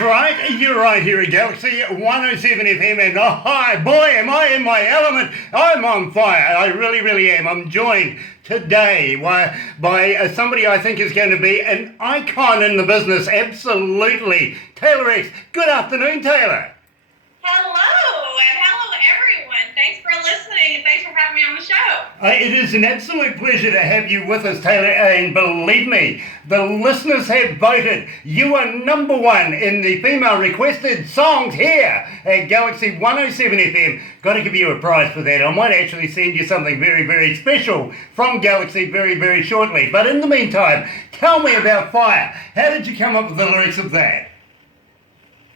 right. You're right here at Galaxy 107 FM, and oh, boy, am I in my element. I'm on fire. I really, really am. I'm joined today by somebody I think is going to be an icon in the business. Absolutely. Taylor X. Good afternoon, Taylor. Hello, and hello everyone. Thanks for listening, and thanks for having me on the show. It is an absolute pleasure to have you with us, Taylor, and believe me, the listeners have voted. You are number one in the female requested songs here at Galaxy 107 FM. Got to give you a prize for that. I might actually send you something very, very special from Galaxy very, very shortly. But in the meantime, tell me about Fire. How did you come up with the lyrics of that?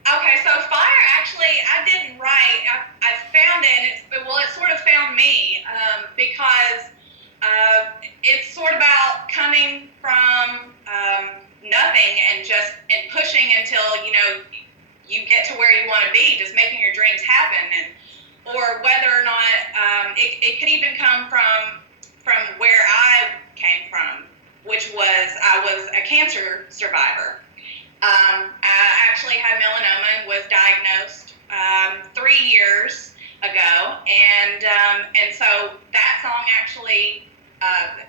Okay, so Fire, actually, I didn't write. I found it, and it sort of found me, because it's sort of about coming from nothing and pushing until, you get to where you want to be, just making your dreams happen, or whether or not it could even come from where I came from, which was I was a cancer survivor. I actually had melanoma and was diagnosed 3 years ago, and so that song actually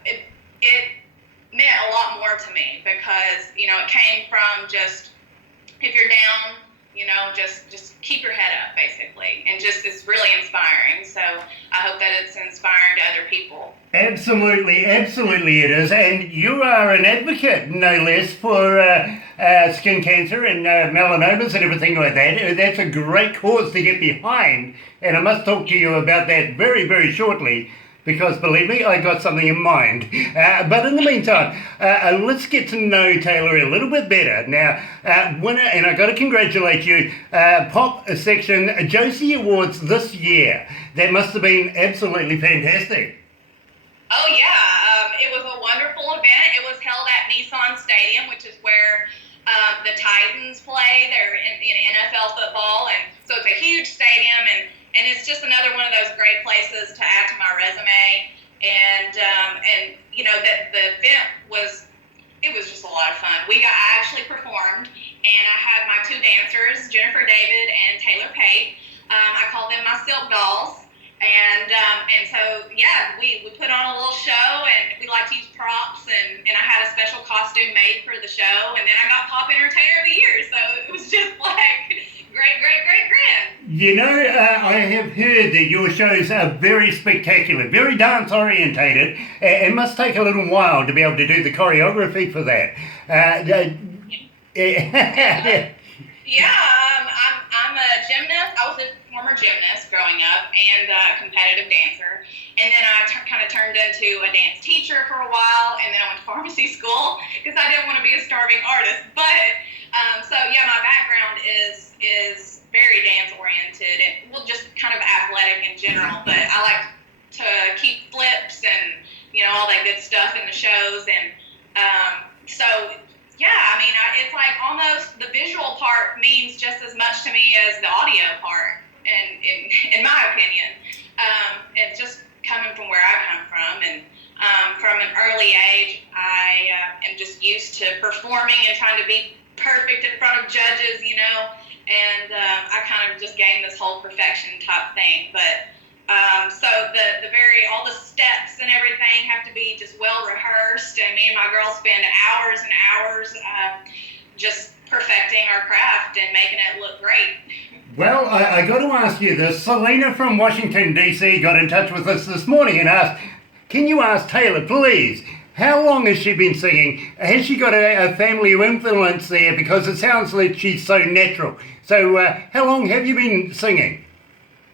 it meant a lot more to me because it came from just if you're down, just keep your head up basically, and just it's really inspiring. So I hope that it's inspiring to other people. Absolutely, absolutely it is. And you are an advocate, no less, for skin cancer and melanomas and everything like that. That's a great cause to get behind. And I must talk to you about that very, very shortly, because believe me, I got something in mind. But in the meantime, let's get to know Taylor a little bit better. Now, winner, and I got to congratulate you, Pop Section Josie Awards this year. That must have been absolutely fantastic. Oh yeah, it was a wonderful event. It was held at Nissan Stadium, which is where the Titans play. They're in NFL football, and so it's a huge stadium, and it's just another one of those great places to add to my resume. And that the event was just a lot of fun. I actually performed, and I had my two dancers, Jennifer David and Taylor Pate. I called them my Silk Dolls. And so, yeah, we put on a little show, and we like to use props, and I had a special costume made for the show, and then I got Pop Entertainer of the Year, so it was just like great grand. I have heard that your shows are very spectacular, very dance orientated. It must take a little while to be able to do the choreography for that. I'm a gymnast. I was a former gymnast growing up and a competitive dancer. And then I kind of turned into a dance teacher for a while, and then I went to pharmacy school because I didn't want to be a starving artist. But my background is very dance oriented and just kind of athletic in general. But I like to keep flips and all that good stuff in the shows, and it's like almost the visual part means just as much to me as the audio part, and in my opinion. It's just coming from where I come from, and from an early age, I am just used to performing and trying to be perfect in front of judges, and I kind of just gained this whole perfection type thing. But so all the steps and everything have to be just well rehearsed, and me and my girls spend hours and hours just perfecting our craft and making it look great. Well, I got to ask you this. Selena from Washington, D.C. got in touch with us this morning and asked, can you ask Taylor, please, how long has she been singing? Has she got a family influence there? Because it sounds like she's so natural. So how long have you been singing?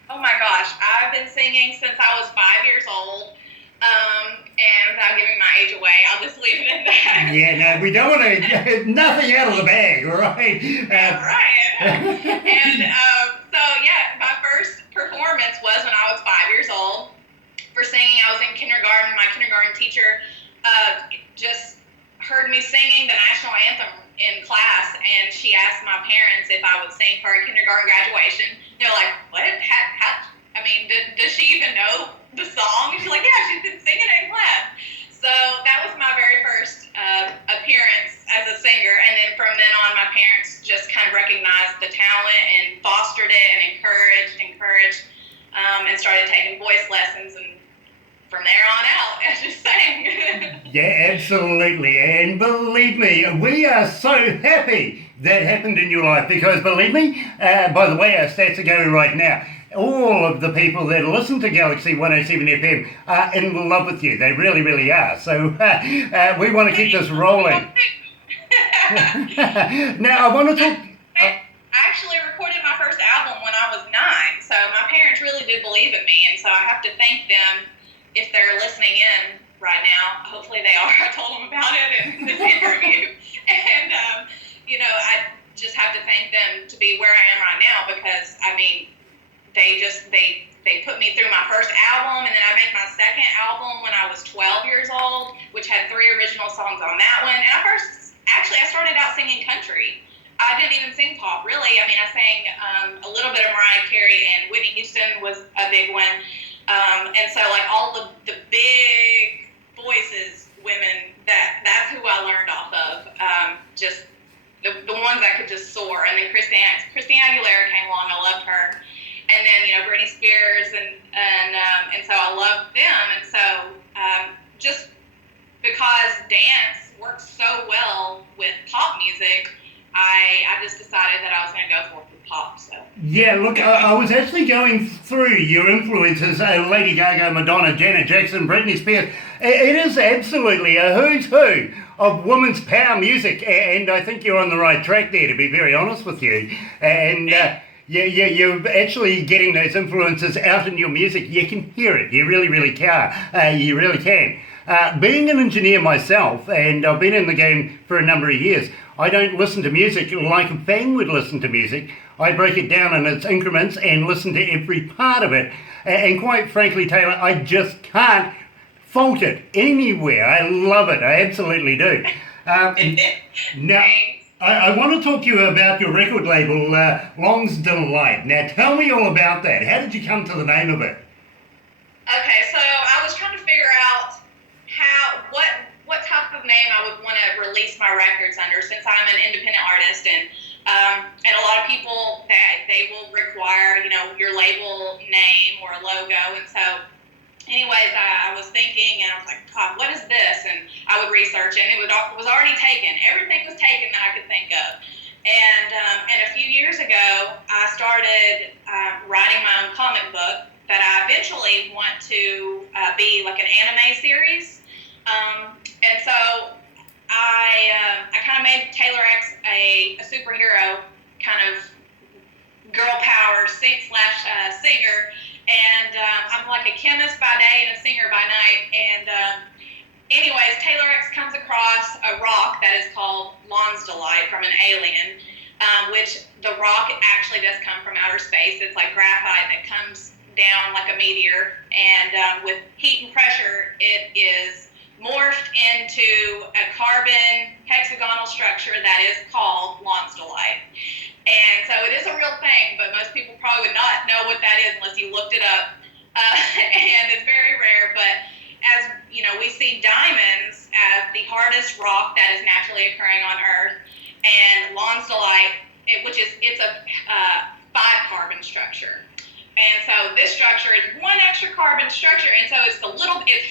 Oh my gosh, I've been singing since I was 5 years old, and without giving my age away, I'll just leave it at that. Yeah, no, we don't want to get nothing out of the bag, right? Right. And my first performance was when I was 5 years old. For singing, I was in kindergarten. My kindergarten teacher just heard me singing the national anthem in class, and she asked my parents if I would sing for her kindergarten graduation. They're like, what? Does she even know the song? And she's like, yeah, she's been singing it in class. So that was my very first appearance as a singer, and then from then on, my parents just kind of recognized started taking voice lessons, and from there on out, I just sang. Yeah, absolutely. And believe me, we are so happy that happened in your life because believe me, by the way, our stats are going right now. All of the people that listen to Galaxy 107 FM are in love with you. They really, really are. So we want to keep this rolling. Now, I want to talk... I actually recorded my first album when I was 9, so my parents really did believe in me, and so I have to thank them if they're listening in right now. Hopefully they are. I told them about it in this interview, and I just have to thank them to be where I am right now because, I mean, they put me through my first album, and then I made my second album when I was 12 years old, which had 3 original songs on that one. And I started out singing country. I didn't even sing pop, really. I mean, I sang a little bit of Mariah Carey, and Whitney Houston was a big one. And so, like, all the big voices, women, that's who I learned off of. Just the ones that could just soar. And then Christina Aguilera came along. I loved her. And then, Britney Spears, and so I loved them. And so just because dance works so well with pop music, I just decided that I was going to go for pop. So yeah, look, I was actually going through your influences: Lady Gaga, Madonna, Janet Jackson, Britney Spears. It is absolutely a who's who of women's power music, and I think you're on the right track there. To be very honest with you, and. You're actually getting those influences out in your music. You can hear it. You really, really can. You really can. Being an engineer myself, and I've been in the game for a number of years, I don't listen to music like a fan would listen to music. I break it down in its increments and listen to every part of it. And quite frankly, Taylor, I just can't fault it anywhere. I love it. I absolutely do. Now, I want to talk to you about your record label, Long's Delight. Now, tell me all about that. How did you come to the name of it? Okay, so I was trying to figure out what type of name I would want to release my records under, since I'm an independent artist, and a lot of people that they will require, your label name or a logo, and so. Anyways, I was thinking, and I was like, God, what is this? And I would research, and it was already taken. Everything was taken that I could think of. And a few years ago, I started writing my own comic book that I eventually want to be like an anime series. And so I kind of made Taylor X a superhero kind of girl power singer. And I'm like a chemist by day and a singer by night. And anyways, Taylor X comes across a rock that is called Long's Delight from an alien, which the rock actually does come from outer space. It's like graphite that comes down like a meteor. And with heat and pressure, it is morphed into a carbon hexagonal structure that is called Long's Delight. And so it is a real thing, but most people probably would not know what that is unless you looked it up. And it's very rare, but as we see diamonds as the hardest rock that is naturally occurring on Earth, and Long's Delight, it's a 5-carbon structure. And so this structure is 1 extra carbon structure, and so it's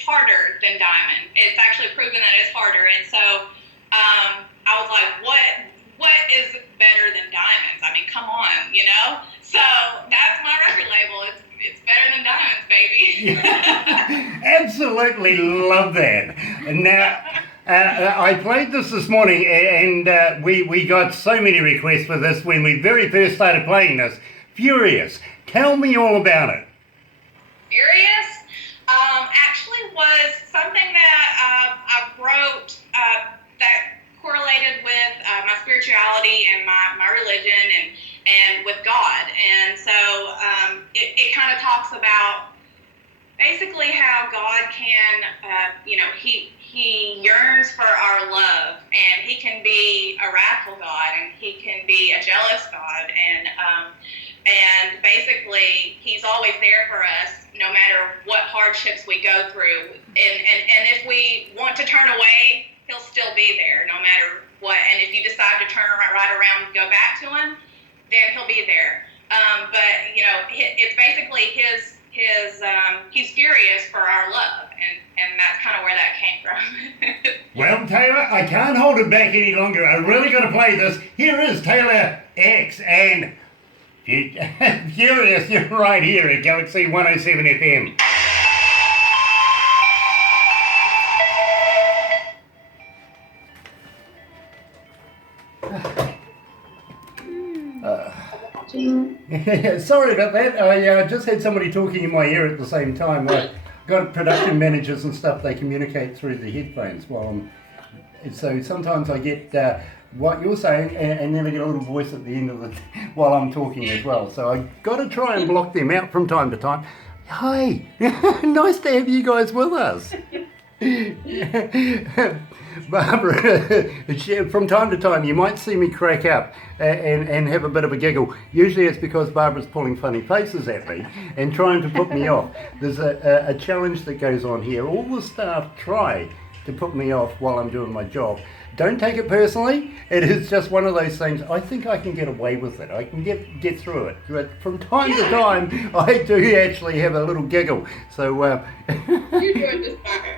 harder than diamond. It's actually proven that it's harder, and so I was like, what is better than diamonds? I mean, come on, So that's my record label. It's better than diamonds, baby. Absolutely love that. Now, I played this morning, and we got so many requests for this when we very first started playing this. Furious. Tell me all about it. Furious actually was something that I wrote that correlated with my spirituality and my religion and with God. And so it kind of talks about basically how God can, he yearns for our love, and he can be a wrathful God, and he can be a jealous God, and basically he's always there for us no matter what hardships we go through. And if we want to turn away, he'll still be there no matter what. And if you decide to turn right around and go back to him, then he'll be there. But it's basically his he's furious for our love, and that's kind of where that came from. Well, Taylor, I can't hold it back any longer. I really got to play this. Here is Taylor X and Furious. You're right here at Galaxy 107 FM. Sorry about that. I just had somebody talking in my ear at the same time. I've got production managers and stuff. They communicate through the headphones so sometimes I get what you're saying, and then I get a little voice at the end of while I'm talking as well. So I got to try and block them out from time to time. Hi, nice to have you guys with us. Barbara, from time to time you might see me crack up and have a bit of a giggle. Usually it's because Barbara's pulling funny faces at me and trying to put me off. There's a challenge that goes on here. All the staff try to put me off while I'm doing my job. Don't take it personally. It is just one of those things. I think I can get away with it. I can get through it. But from time to time, I do actually have a little giggle. So you're doing just fine.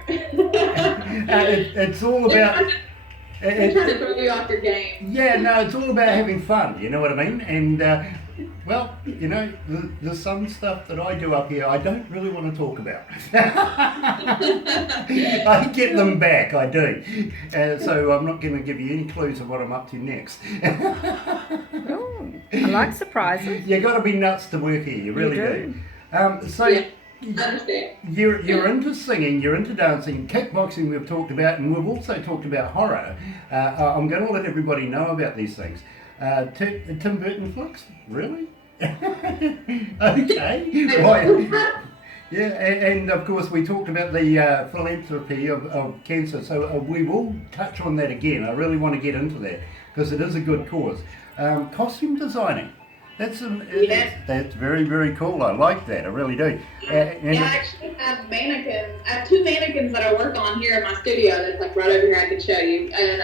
it's all about. I'm trying to throw you off your game. Yeah, no, it's all about having fun. You know what I mean? And well, you know, there's some stuff that I do up here I don't really want to talk about. I get them back, I do. So I'm not going to give you any clues of what I'm up to next. Oh, I like surprises. You got to be nuts to work here. You really do. So. Yeah. I understand. You're into singing, you're into dancing, kickboxing we've talked about, and we've also talked about horror. I'm going to let everybody know about these things. Tim Burton flicks? Really? Okay. Right. Yeah, and of course we talked about the philanthropy of cancer, so we will touch on that again. I really want to get into that because it is a good cause. Costume designing. That's very, very cool. I like that. I really do. I actually have mannequins. I have 2 mannequins that I work on here in my studio. That's like right over here. I can show you. And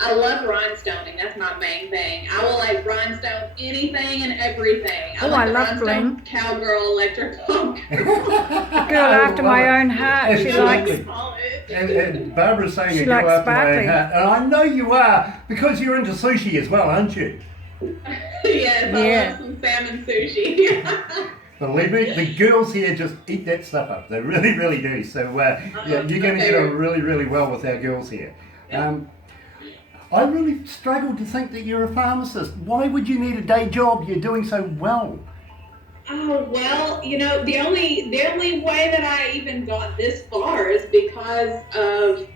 I love rhinestoning. That's my main thing. I will like rhinestone anything and everything. I love rhinestone bling. Cowgirl, electric punk. A girl after my own heart. She Absolutely. likes. And Barbara's saying She a girl likes after my own sparkling. heart. And I know you are because you're into sushi as well, aren't you? Yes, I love some salmon sushi. Believe me, the girls here just eat that stuff up. They really, really do. So you're going to get on really, really well with our girls here. I really struggled to think that you're a pharmacist. Why would you need a day job? You're doing so well. Oh, well, you know, the only way that I even got this far is because of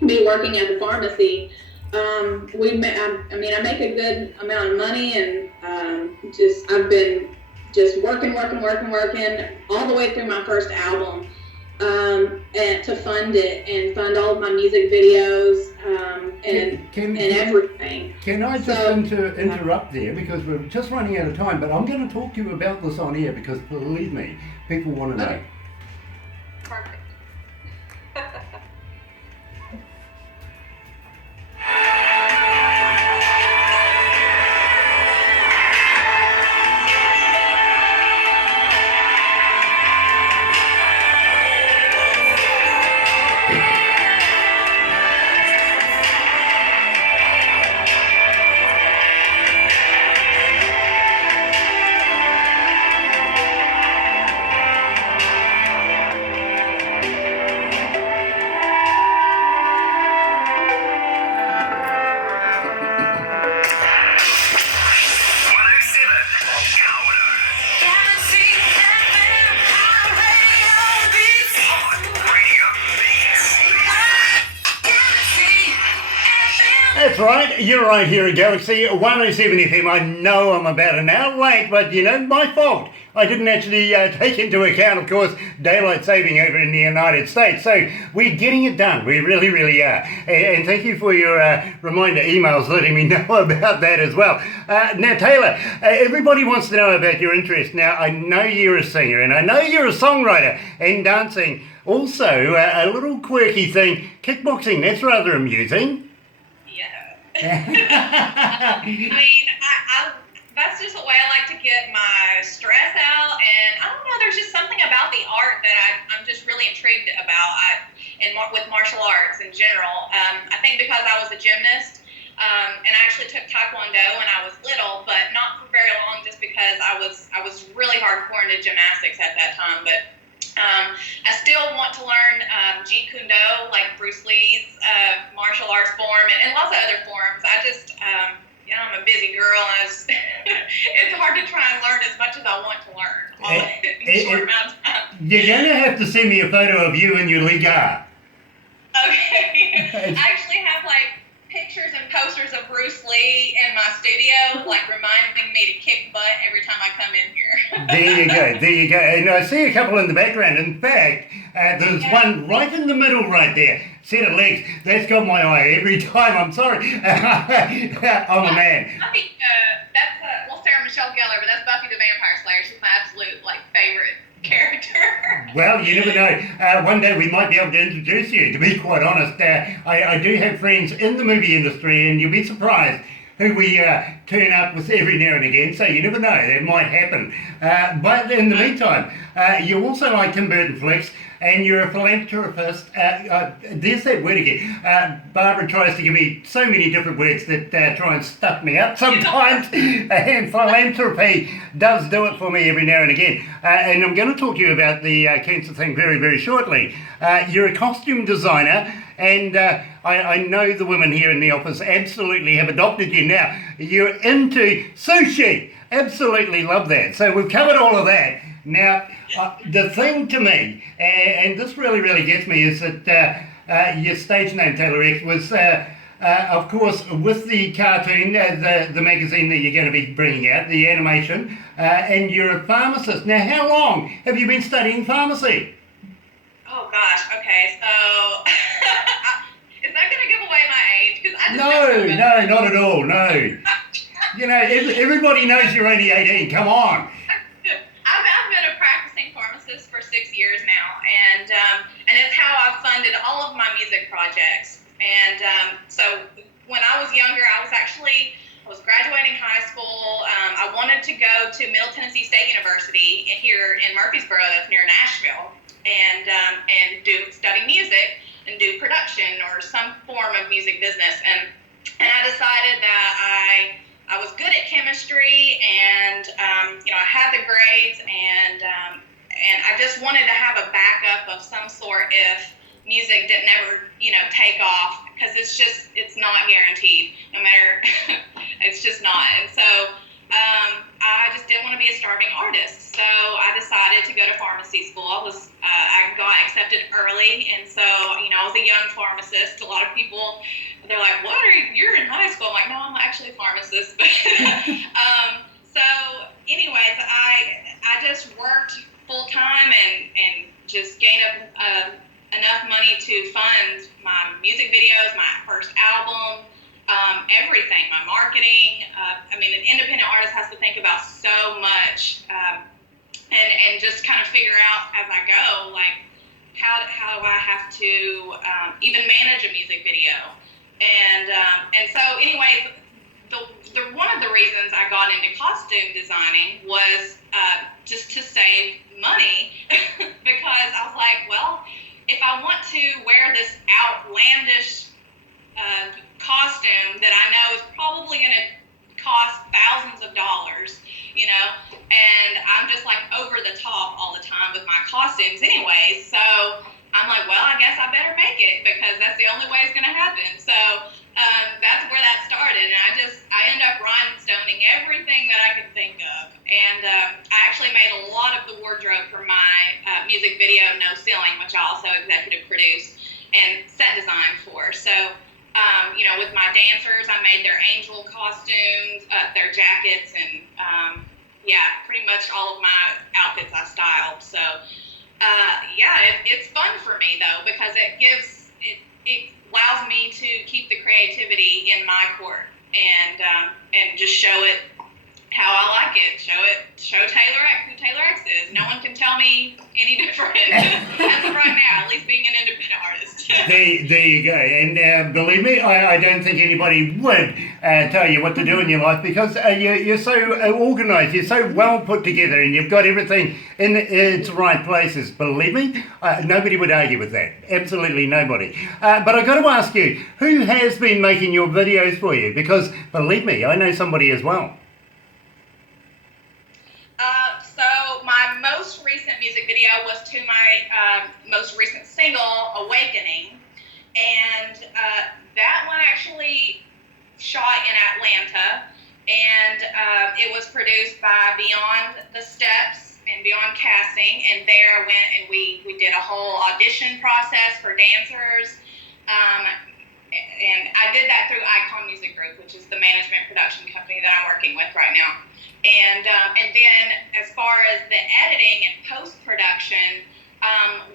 me working at the pharmacy. I make a good amount of money, and I've been just working all the way through my first album, and to fund it and fund all of my music videos, and everything. Can I just interrupt there because we're just running out of time, but I'm going to talk to you about this on air because believe me, people want to know. Okay. Perfect. That's right, you're right here at Galaxy 107 FM. I know I'm about an hour late, but you know, my fault. I didn't actually take into account, of course, daylight saving over in the United States. So we're getting it done. We really, really are. And thank you for your reminder emails letting me know about that as well. Now, Taylor, everybody wants to know about your interest. Now, I know you're a singer and I know you're a songwriter and dancing. Also, a little quirky thing, kickboxing. That's rather amusing. Yeah. I mean, that's just a way I like to get my stress out, and I don't know, there's just something about the art that I'm just really intrigued about, with martial arts in general. I think because I was a gymnast, and I actually took Taekwondo when I was little, but not for very long, just because I was really hardcore into gymnastics at that time. But I still want to learn Jeet Kune Do, like Bruce Lee's martial arts form, and lots of other forms. I just, I'm a busy girl, and it's hard to try and learn as much as I want to learn in a short amount of time. You're going to have to send me a photo of you and your liga. Okay. I actually have like pictures and posters of Bruce Lee in my studio, like reminding me to kick butt every time I come in here. There you go. And I see a couple in the background. In fact, there's one right in the middle right there. Set of legs. That's got my eye every time. I'm sorry. I'm a man. I think that's Sarah Michelle Gellar, but that's Buffy the Vampire Slayer. She's my absolute favorite character. Well, you never know. One day we might be able to introduce you, to be quite honest. I do have friends in the movie industry, and you'll be surprised who we turn up with every now and again, so you never know, that might happen. But in the meantime, you also like Tim Burton flicks, and you're a philanthropist. There's that word again. Barbara tries to give me so many different words that try and stuff me up sometimes, and philanthropy does do it for me every now and again. And I'm going to talk to you about the cancer thing very, very shortly. You're a costume designer, and I know the women here in the office absolutely have adopted you now. You're into sushi. Absolutely love that. So we've covered all of that. Now, the thing to me, and this really, really gets me, is that your stage name, Taylor X, was, of course, with the cartoon, the magazine that you're going to be bringing out, the animation, and you're a pharmacist. Now, how long have you been studying pharmacy? Oh, gosh. Okay, so is that going to give away my age? 'Cause I just No, not at all, no. You know, everybody knows you're only 18. Come on. I've been a practicing pharmacist for 6 years now, and it's how I've funded all of my music projects. And so when I was younger, I was graduating high school. I wanted to go to Middle Tennessee State University here in Murfreesboro, that's near Nashville, and study music and do production or some form of music business. And I decided that I was good at chemistry, and I had the grades, and I just wanted to have a backup of some sort if music didn't ever take off, because it's not guaranteed, no matter it's just not. And so I just didn't want to be a starving artist, so I decided to go to pharmacy school. I got accepted early, and so I was a young pharmacist. A lot of people, they're like, "What you're in high school?" I'm like, "No, I'm actually a pharmacist." So anyways, I just worked full time and just gained up enough money to fund my music videos, my first album, everything, my marketing. An independent artist has to think about so much, and just kind of figure out as I go, like, how do I have to even manage a music video. And so anyways, one of the reasons I got into costume designing was just to save money, because I was like, well, if I want to wear this outlandish costume that I know is probably going to cost thousands of dollars, and I'm just like over the top all the time with my costumes anyways, so I'm like, well, I guess I better make it, because that's the only way it's going to happen. So that's where that started, and I ended up rhinestoning everything that I could think of, and I actually made a lot of the wardrobe for my music video No Ceiling, which I also executive produced and set design for. So with my dancers, I made their angel costumes, their jackets, and pretty much all of my outfits I styled. So it's fun for me though, because it allows me to keep the creativity in my court and just show it how I like it. Show Taylor X who Taylor X is. No one can tell me any different as of right now, at least being an independent artist. There you go. And believe me, I don't think anybody would tell you what to do in your life, because you're so organised, you're so well put together, and you've got everything in its right places. Believe me, nobody would argue with that. Absolutely nobody. But I've got to ask you, who has been making your videos for you? Because believe me, I know somebody as well. So my most recent music video was to my most recent single, Awakening, and that one actually shot in Atlanta, and it was produced by Beyond the Steps and Beyond Casting, and there I went and we did a whole audition process for dancers, and I did that through Icon Music Group, which is the management production company that I'm working with right now. And then as far as the editing and post-production,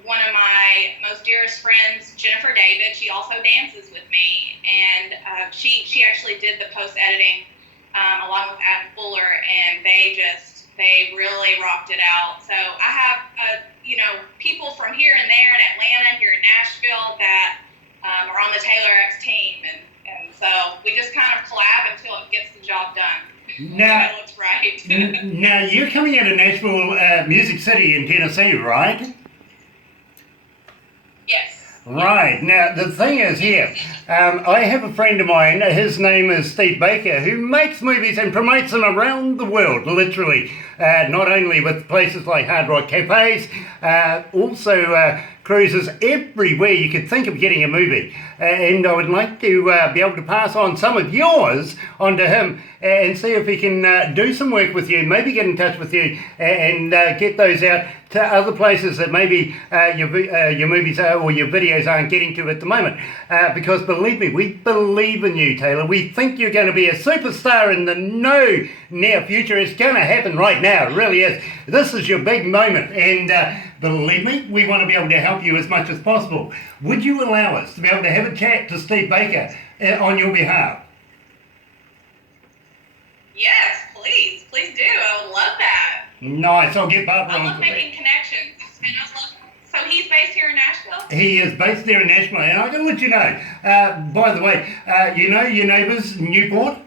one of my most dearest friends, Jennifer David, she also dances with me, and she actually did the post-editing along with Adam Fuller, and they really rocked it out. So I have, people from here and there in Atlanta, here in Nashville, that are on the Taylor X team, and so we just kind of collab until it gets the job done. Now, That looks right. now you're coming out of Nashville, Music City in Tennessee, right? Yes. Right. Now, the thing is here, I have a friend of mine, his name is Steve Baker, who makes movies and promotes them around the world, literally. Not only with places like Hard Rock Cafes, also cruises everywhere you could think of getting a movie. And I would like to be able to pass on some of yours onto him and see if he can do some work with you, maybe get in touch with you and get those out to other places that maybe your movies or your videos aren't getting to at the moment. Because believe me, we believe in you, Taylor. We think you're going to be a superstar in the no near future. It's going to happen right now. It really is. This is your big moment. And believe me, we want to be able to help you as much as possible. Would you allow us to be able to have a chat to Steve Baker on your behalf? Yes, please do. I would love that. Nice. I'll get Barbara I on love to making that. connections. And so he's based here in Nashville? He is based there in Nashville, and I'm going to let you know. By the way, you know your neighbours, Newport?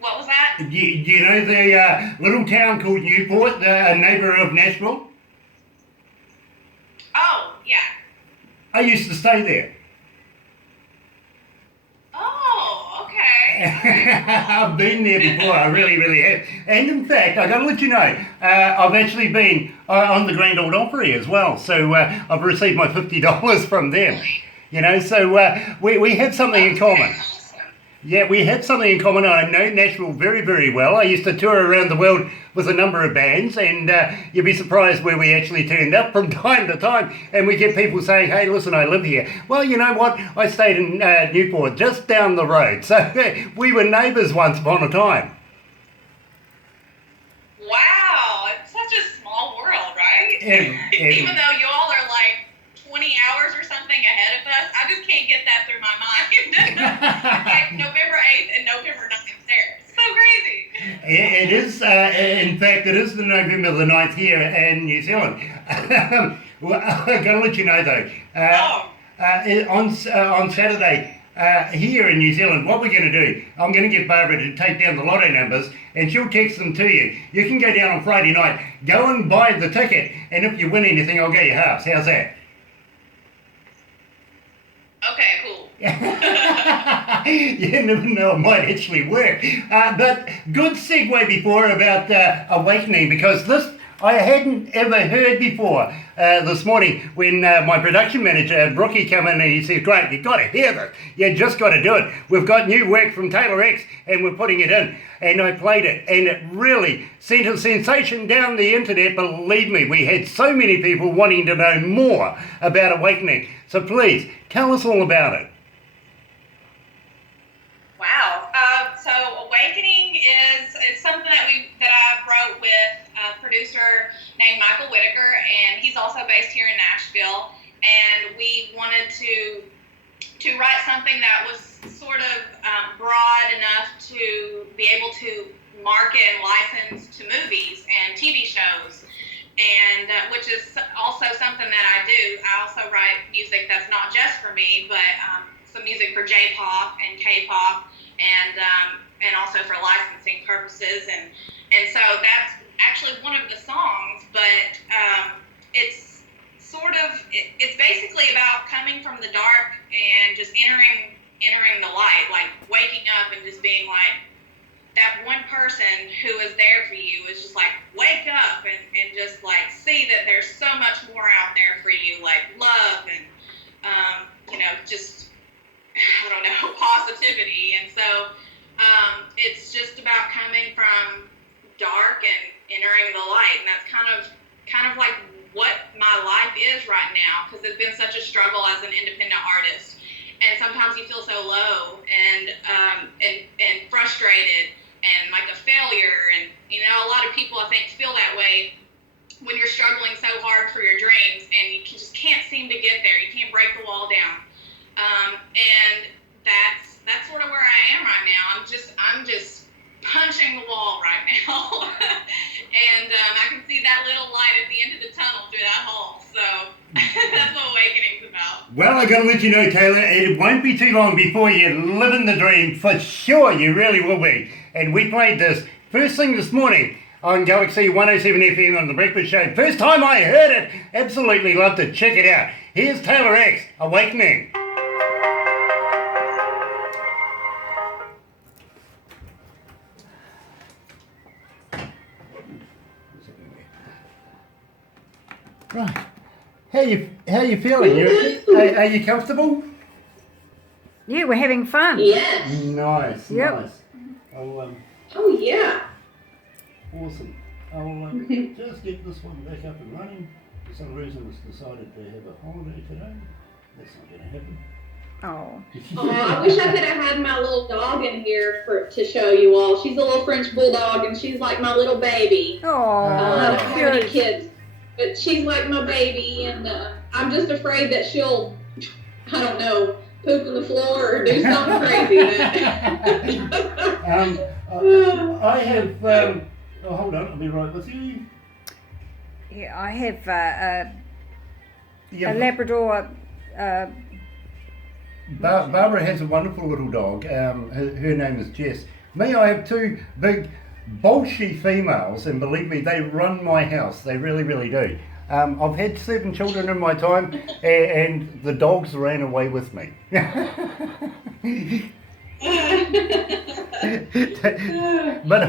What was that? You know the little town called Newport, a neighbour of Nashville? Oh, yeah. I used to stay there. Oh, okay. I've been there before, I really have. And in fact, I got to let you know, I've actually been on the Grand Ole Opry as well, so I've received my $50 from them. You know, so we have something in common. Awesome. Yeah, we had something in common. I know Nashville very, very well. I used to tour around the world with a number of bands, and you'd be surprised where we actually turned up from time to time. And we get people saying, hey, listen, I live here. Well, you know what? I stayed in Newport, just down the road. So we were neighbours once upon a time. Wow, it's such a small world, right? And Even though you all are like 20 hours or something ahead of us, I just can't get that through my mind. It's like November 8th and November 9th there. It's so crazy. It is, in fact, it is the November the 9th here in New Zealand. Well, I've got to let you know though, on Saturday here in New Zealand, what we're going to do, I'm going to get Barbara to take down the lotto numbers and she'll text them to you. You can go down on Friday night, go and buy the ticket, and if you win anything, I'll get you halves. How's that? Okay, cool. You never know, it might actually work. But good segue before about Awakening, because this I hadn't ever heard before this morning when my production manager, Brookie, came in and he said, great, you've got to hear this. You just got to do it. We've got new work from Taylor X and we're putting it in. And I played it and it really sent a sensation down the internet. Believe me, we had so many people wanting to know more about Awakening. So please, tell us all about it. Wow. So Awakening is something that I wrote with a producer named Michael Whitaker, and he's also based here in Nashville. And we wanted to to write something that was sort of broad enough to be able to market and license to movies and TV shows, and which is also something that I do. I also write music that's not just for me, but some music for J-pop and K-pop, and also for licensing purposes, and so that's actually one of the songs, but it's it's basically about coming from the dark and just entering the light, like waking up and just being like, that one person who is there for you is just like, wake up and just like see that there's so much more out there for you, like love and just, I don't know, positivity. And so it's just about coming from dark and entering the light, and that's kind of like what my life is right now, because it's been such a struggle as an independent artist, and sometimes you feel so low and frustrated and like a failure, and a lot of people I think feel that way when you're struggling so hard for your dreams and you just can't seem to get there. You can't break the wall down, and that's sort of where I am right now. I'm just punching the wall right now, and I can see that little light at the end of the tunnel through that hole. So that's what Awakening's about. Well, I gotta let you know, Taylor, it won't be too long before you're living the dream. For sure, you really will be. And we played this first thing this morning on Galaxy 107 FM on The Breakfast Show. First time I heard it. Absolutely loved it. Check it out. Here's Taylor X, Awakening. Right. How you feeling? Are you comfortable? Yeah, we're having fun. Yes. Nice. Yep. Nice. Oh, yeah. Awesome. I'll just get this one back up and running. For some reason it's decided to have a holiday today. That's not going to happen. Oh. I wish I could have had my little dog in here to show you all. She's a little French bulldog, and she's like my little baby. Oh, I don't have any cute. kids, but she's like my baby, and I'm just afraid that she'll, I don't know, poop on the floor or do something crazy. I have. Hold on, I'll be right with you. Yeah, I have Yeah, a Labrador. Barbara has a wonderful little dog. Her name is Jess. Me, I have two big Bolshe females, and believe me, they run my house. They really, really do. I've had 7 children in my time, and the dogs ran away with me. But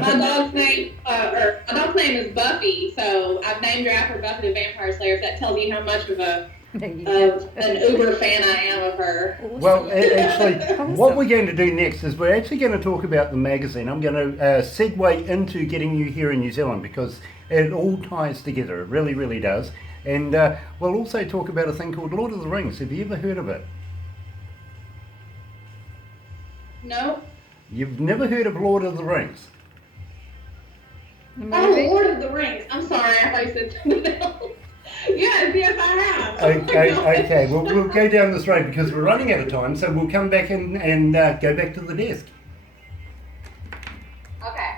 my dog's name is Buffy, so I've named her after Buffy the Vampire Slayer. If that tells you how much of an uber fan I am of her. Well, actually, what we're going to do next is we're actually going to talk about the magazine. I'm going to segue into getting you here in New Zealand, because it all ties together. It really, really does. And we'll also talk about a thing called Lord of the Rings. Have you ever heard of it? No. You've never heard of Lord of the Rings? Oh, Lord of the Rings. I'm sorry, I thought you said something else. Yes, I have. Okay. Well, we'll go down this road because we're running out of time, so we'll come back in and go back to the desk. Okay.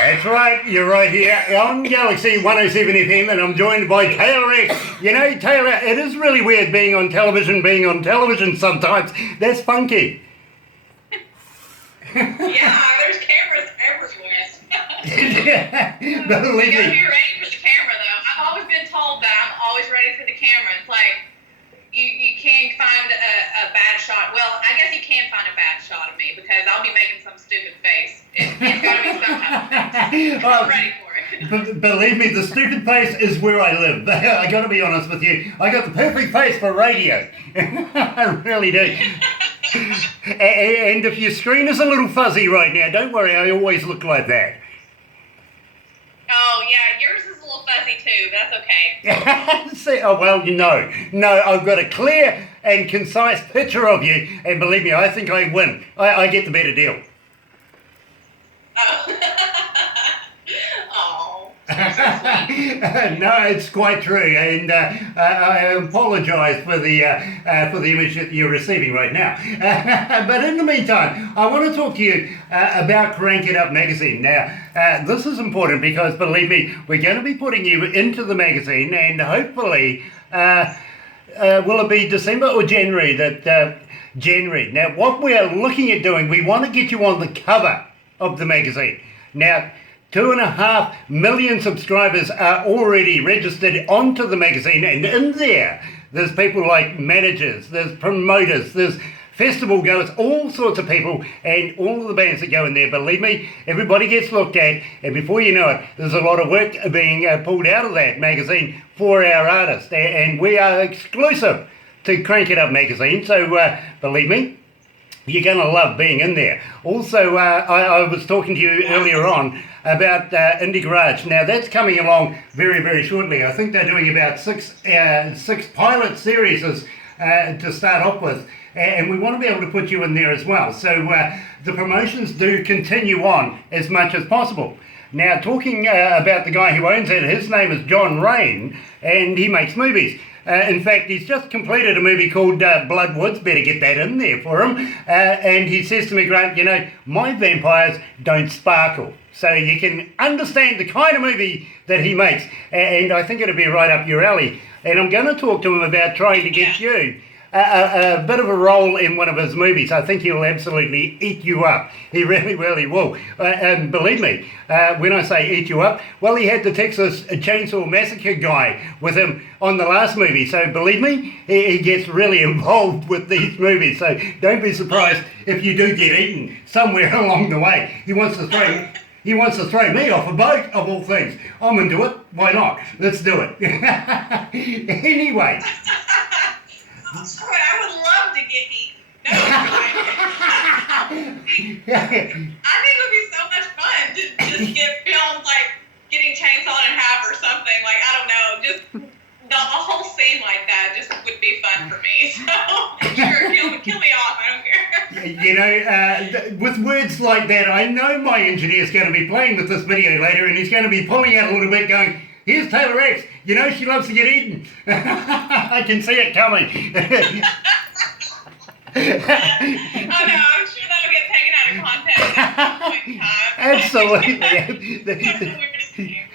That's right, you're right here on Galaxy 107 FM, and I'm joined by Taylor X. You know, Taylor, it is really weird being on television sometimes. That's funky. Yeah, there's cameras everywhere. Believe You gotta me. be ready for the camera, though. I've always been told that I'm always ready for the camera. It's like you can't find a bad shot. Well, I guess you can find a bad shot of me because I'll be making some stupid face. It's gotta be some kind of face. I'm ready for it. Believe me, the stupid face is where I live. I got to be honest with you. I got the perfect face for radio. I really do. And if your screen is a little fuzzy right now, don't worry. I always look like that. Oh yeah, yours is a little fuzzy too. That's okay. See, oh well, no, I've got a clear and concise picture of you, and believe me, I think I win. I get the better deal. Oh. Oh. No, it's quite true, and I apologise for the image that you're receiving right now. But in the meantime, I want to talk to you about Crank It Up magazine. Now, this is important because, believe me, we're going to be putting you into the magazine, and hopefully, will it be December or January? January. Now, what we are looking at doing, we want to get you on the cover of the magazine. Now, 2.5 million subscribers are already registered onto the magazine, and in there's people like managers, there's promoters, there's festival goers, all sorts of people, and all of the bands that go in there. Believe me, everybody gets looked at, and before you know it, there's a lot of work being pulled out of that magazine for our artists, and we are exclusive to Crank It Up magazine, so believe me, you're going to love being in there. Also, I was talking to you earlier on about Indie Garage. Now, that's coming along very, very shortly. I think they're doing about six pilot series to start off with, and we want to be able to put you in there as well. So the promotions do continue on as much as possible. Now, talking about the guy who owns it, his name is John Rain, and he makes movies. In fact, he's just completed a movie called Bloodwoods. Better get that in there for him. And he says to me, Grant, you know, my vampires don't sparkle. So you can understand the kind of movie that he makes. And I think it'll be right up your alley. And I'm going to talk to him about trying to get you a bit of a role in one of his movies. I think he'll absolutely eat you up. He really, really will. And believe me, when I say eat you up, well, he had the Texas Chainsaw Massacre guy with him on the last movie. So believe me, he gets really involved with these movies. So don't be surprised if you do get eaten somewhere along the way. He wants to throw me off a boat, of all things. I'm into it. Why not? Let's do it. Anyway. I would love to get eaten. No, I think it would be so much fun to just get filmed, like, getting chainsawed in half or something. Like, I don't know, just a whole scene like that just would be fun for me. So, sure, kill me off. I don't care. You know, with words like that, I know my engineer's going to be playing with this video later, and he's going to be pulling out a little bit going, here's Taylor X. You know she loves to get eaten. I can see it coming. Oh no, I'm sure that'll get taken out of context at some point in time. Absolutely.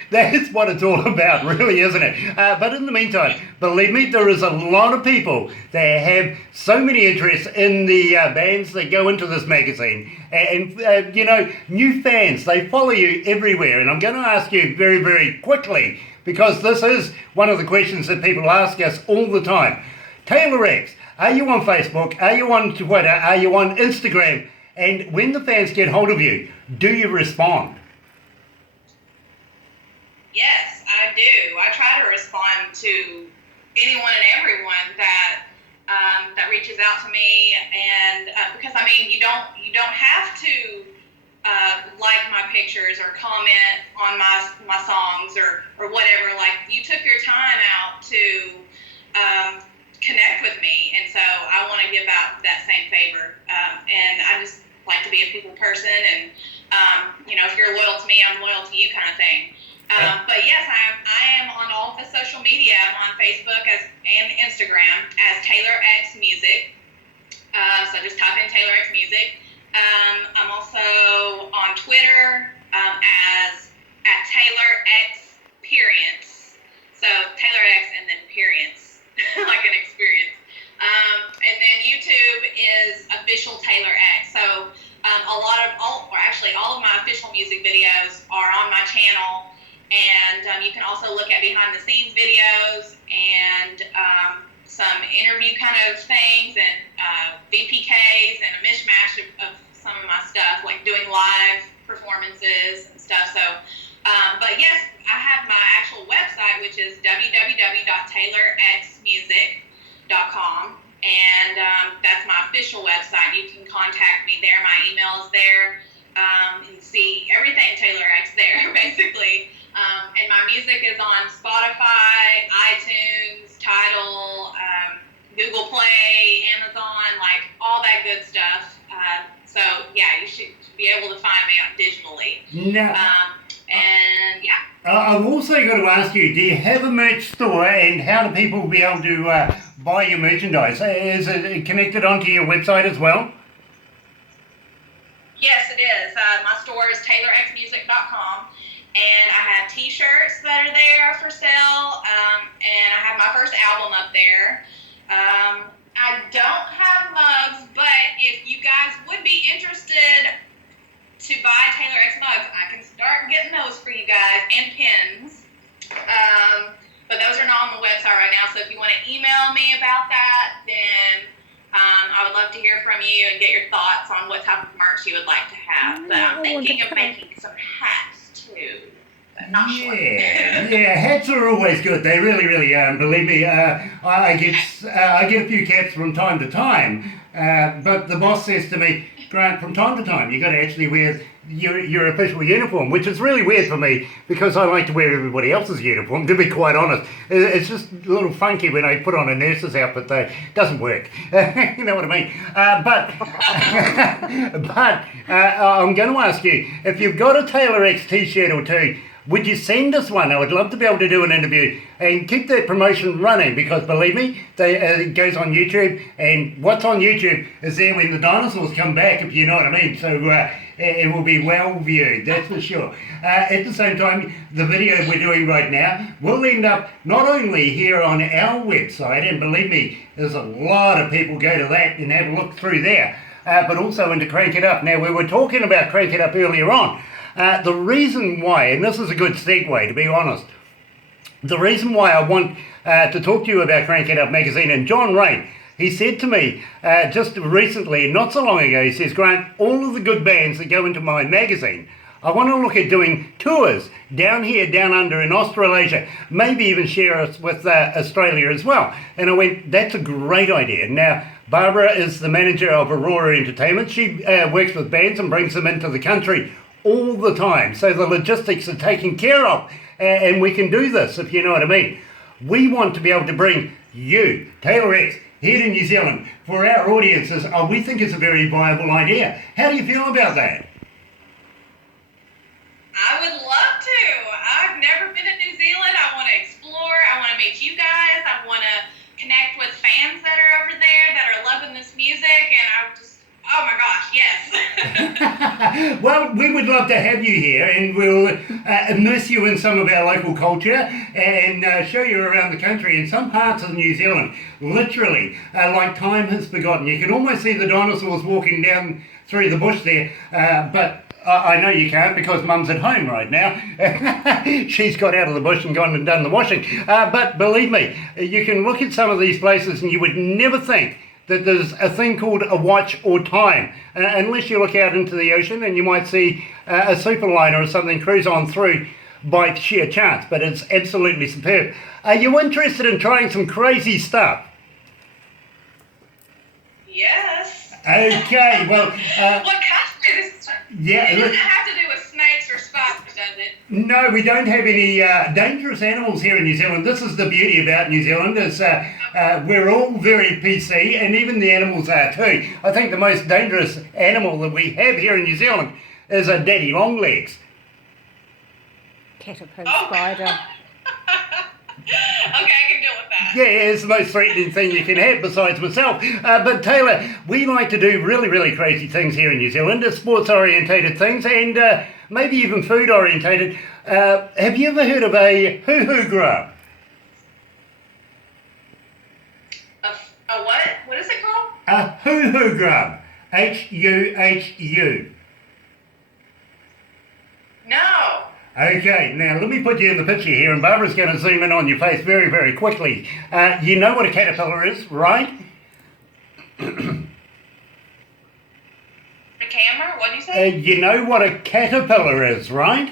That's what it's all about, really, isn't it? But in the meantime, believe me, there is a lot of people that have so many interests in the bands that go into this magazine. And you know, new fans, they follow you everywhere. And I'm going to ask you very, very quickly, because this is one of the questions that people ask us all the time. Taylor X, are you on Facebook? Are you on Twitter? Are you on Instagram? And when the fans get hold of you, do you respond? Yes, I do. I try to respond to anyone and everyone that reaches out to me, and because I mean, you don't have to like my pictures or comment on my songs or whatever. Like, you took your time out to connect with me, and so I want to give out that same favor. And I just like to be a people person, and you know, if you're loyal to me, I'm loyal to you, kind of thing. But yes, I am on all of the social media. I'm on Facebook and Instagram as Taylor X Music. So just type in Taylor X Music. I'm also on Twitter as @Taylor X Perience. So Taylor X and then Perience, like an experience. And then YouTube is official Taylor X. So All of my official music videos are on my channel, and you can also look at behind the scenes videos and some interview kind of things and VPKs and a mishmash of some of my stuff, like doing live performances and stuff. So, but yes, I have my actual website, which is www.taylorxmusic.com. And that's my official website. You can contact me there. My email is there. And see everything Taylor X there, basically. And my music is on Spotify, iTunes, Tidal, Google Play, Amazon, like all that good stuff. So yeah, you should be able to find me digitally. Now, And yeah. I've also got to ask you, do you have a merch store, and how do people be able to buy your merchandise? Is it connected onto your website as well? Yes, it is. My store is taylorxmusic.com, and I have t-shirts that are there for sale, and I have my first album up there. I don't have mugs, but if you guys would be interested to buy Taylor X mugs, I can start getting those for you guys, and pins. But those are not on the website right now, so if you want to email me about that, then I would love to hear from you and get your thoughts on what type of merch you would like to have. But I'm thinking of making some hats too, but not sure. Yeah, hats are always good. They really, really are. Believe me, I get a few caps from time to time, but the boss says to me, Grant, from time to time, you got to actually wear your official uniform, which is really weird for me because I like to wear everybody else's uniform, to be quite honest. It's just a little funky when I put on a nurse's outfit, though. It doesn't work. You know what I mean? But I'm going to ask you, if you've got a Taylor X t-shirt or two, would you send us one? I would love to be able to do an interview and keep that promotion running, because believe me, it goes on YouTube, and what's on YouTube is there when the dinosaurs come back, if you know what I mean. So it will be well viewed, that's for sure. At the same time, the video we're doing right now will end up not only here on our website, and believe me, there's a lot of people go to that and have a look through there, but also into Crank It Up. Now, we were talking about Crank It Up earlier on. The reason why, and this is a good segue to be honest, the reason why I want to talk to you about Crank It Up magazine, and John Rain, he said to me just recently, not so long ago, he says, Grant, all of the good bands that go into my magazine, I want to look at doing tours down here, down under in Australasia, maybe even share us with Australia as well. And I went, that's a great idea. Now, Barbara is the manager of Aurora Entertainment. She works with bands and brings them into the country all the time, so the logistics are taken care of, and we can do this, if you know what I mean. We want to be able to bring you, Taylor X, here to New Zealand for our audiences. We think it's a very viable idea. How do you feel about that? I would love to. I've never been to New Zealand. I want to explore. I want to meet you guys. I want to connect with fans that are over there that are loving this music, and I just, oh my gosh, yes. Well, we would love to have you here, and we'll immerse you in some of our local culture and show you around the country in some parts of New Zealand. Literally, like time has forgotten. You can almost see the dinosaurs walking down through the bush there, but I know you can't because Mum's at home right now. She's got out of the bush and gone and done the washing. But believe me, you can look at some of these places and you would never think that there's a thing called a watch or time, unless you look out into the ocean and you might see a superliner or something cruise on through by sheer chance, but it's absolutely superb. Are you interested in trying some crazy stuff? Yes. Okay, well... what kind of yeah, it doesn't have to do with snakes or spiders, does it? No, we don't have any dangerous animals here in New Zealand. This is the beauty about New Zealand, is we're all very PC, and even the animals are too. I think the most dangerous animal that we have here in New Zealand is a daddy longlegs. Caterpillar spider. Okay, I can deal with that. Yeah, it's the most threatening thing you can have besides myself. But Taylor, we like to do really, really crazy things here in New Zealand, sports-orientated things, and maybe even food-orientated. Have you ever heard of a hoo-hoo grub? A what? What is it called? A hoo-hoo grub. H-U-H-U. No. Okay, now let me put you in the picture here, and Barbara's going to zoom in on your face very, very quickly. You know what a caterpillar is, right? The camera? What did you say? You know what a caterpillar is, right?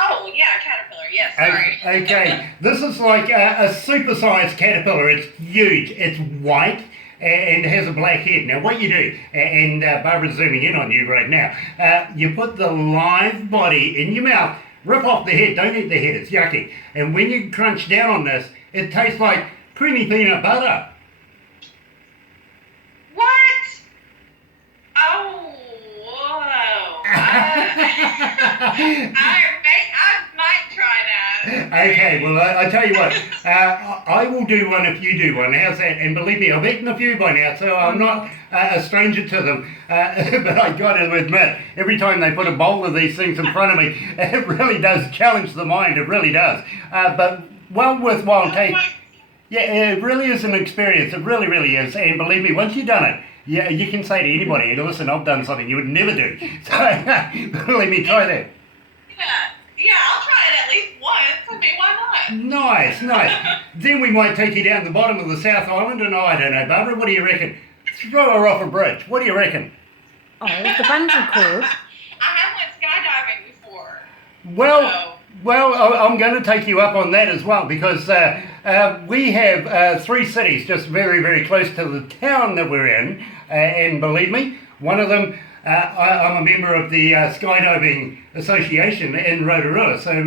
Oh, yeah, caterpillar. Yes, sorry. Okay, this is like a supersized caterpillar. It's huge. It's white and has a black head. Now, what you do, and Barbara's zooming in on you right now, you put the live body in your mouth, rip off the head. Don't eat the head. It's yucky. And when you crunch down on this, it tastes like creamy peanut butter. What? Oh, whoa. I might try that. Okay, well, I tell you what, I will do one if you do one. How's that? And believe me, I've eaten a few by now, so I'm not a stranger to them. But I got to admit, every time they put a bowl of these things in front of me, it really does challenge the mind. It really does. But well worthwhile take. Yeah, it really is an experience. It really, really is. And believe me, once you've done it, yeah, you can say to anybody, listen, I've done something you would never do. So believe me, try that. Yeah, I'll try it at least once. I mean, why not? Nice, nice. Then we might take you down the bottom of the South Island, and I don't know, Barbara, what do you reckon? Throw her off a bridge. What do you reckon? Oh, the bungee cord. I have went skydiving before. Well, I'm going to take you up on that as well, because we have 3 cities just very, very close to the town that we're in, and believe me, one of them, I'm a member of the Skydiving Association in Rotorua, so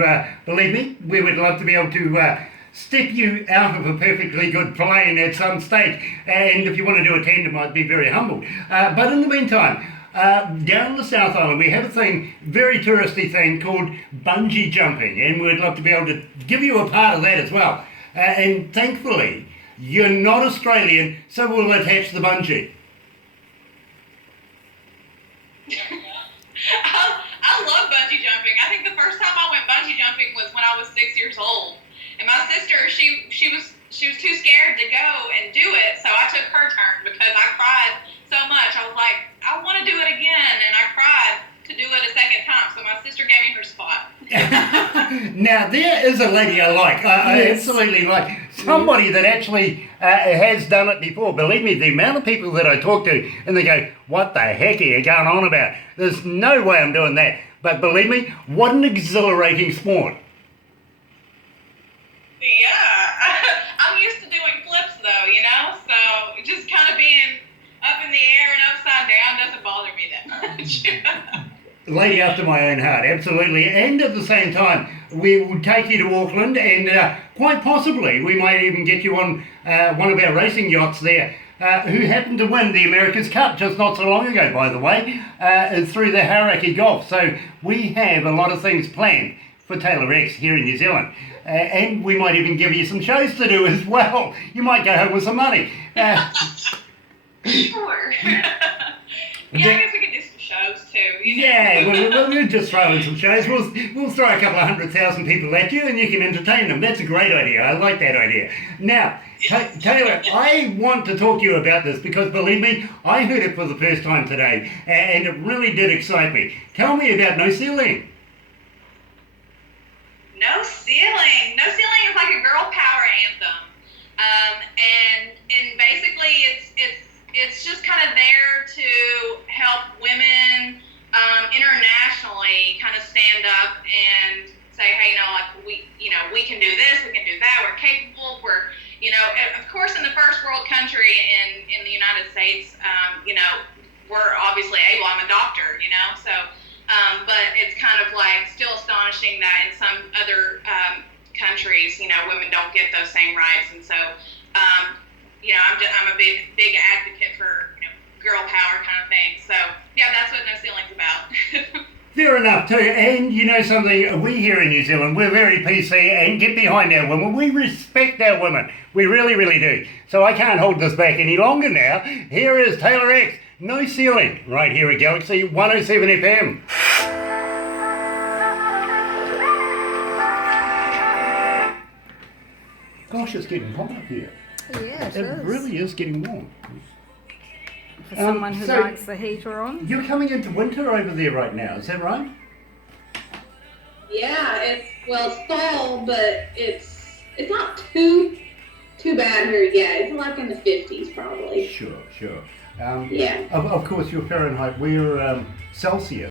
believe me, we would love to be able to step you out of a perfectly good plane at some stage, and if you want to do a tandem, I'd be very humbled. But in the meantime, down the South Island, we have a thing, very touristy thing called bungee jumping, and we'd love to be able to give you a part of that as well. And thankfully, you're not Australian, so we'll attach the bungee. I love bungee jumping. I think the first time I went bungee jumping was when I was 6 years old, and my sister she was too scared to go and do it, so I took her turn because I cried so much. I was like, I want to do it again, and I cried to do it a second time, so my sister gave me her spot. Now, there is a lady I like. I absolutely like. Somebody that actually has done it before. Believe me, the amount of people that I talk to, and they go, what the heck are you going on about? There's no way I'm doing that. But believe me, what an exhilarating sport. Yeah, I'm used to doing flips though, you know, so just kind of being up in the air and upside down doesn't bother me that much. Lady after my own heart, absolutely. And at the same time, we will take you to Auckland, and quite possibly we might even get you on one of our racing yachts there, who happened to win the America's Cup just not so long ago, by the way, through the Hauraki Golf. So we have a lot of things planned for Taylor X here in New Zealand. And we might even give you some shows to do as well. You might go home with some money. Sure. Yeah, I guess we could do some shows too. You know? Yeah, we'll just throw in some shows. We'll throw a couple of 100,000 people at you, and you can entertain them. That's a great idea. I like that idea. Now, Taylor, I want to talk to you about this because, believe me, I heard it for the first time today, and it really did excite me. Tell me about No Ceiling. No Ceiling. No Ceiling is like a girl power anthem, and basically it's just kind of there to help women internationally kind of stand up and say, hey, we can do this, we can do that, we're capable, of course in the first world country in the United States, we're obviously able. I'm a doctor, so. But it's kind of like still astonishing that in some other countries, women don't get those same rights. And so, I'm a big advocate for, girl power kind of thing. So, yeah, that's what No Ceiling's about. Fair enough too, and you know something, we here in New Zealand, we're very PC and get behind our women. We respect our women. We really, really do. So I can't hold this back any longer now. Here is Taylor X, No Ceiling, right here at Galaxy 107 FM. Gosh, it's getting hot up here. Yes, It really is getting warm. for someone who so- likes the heater on. You're coming into winter over there right now, is that right? Yeah, it's fall, but it's not too bad here yet. It's like in the 50s probably. Sure. Yeah. Of course, you're Fahrenheit. We're Celsius.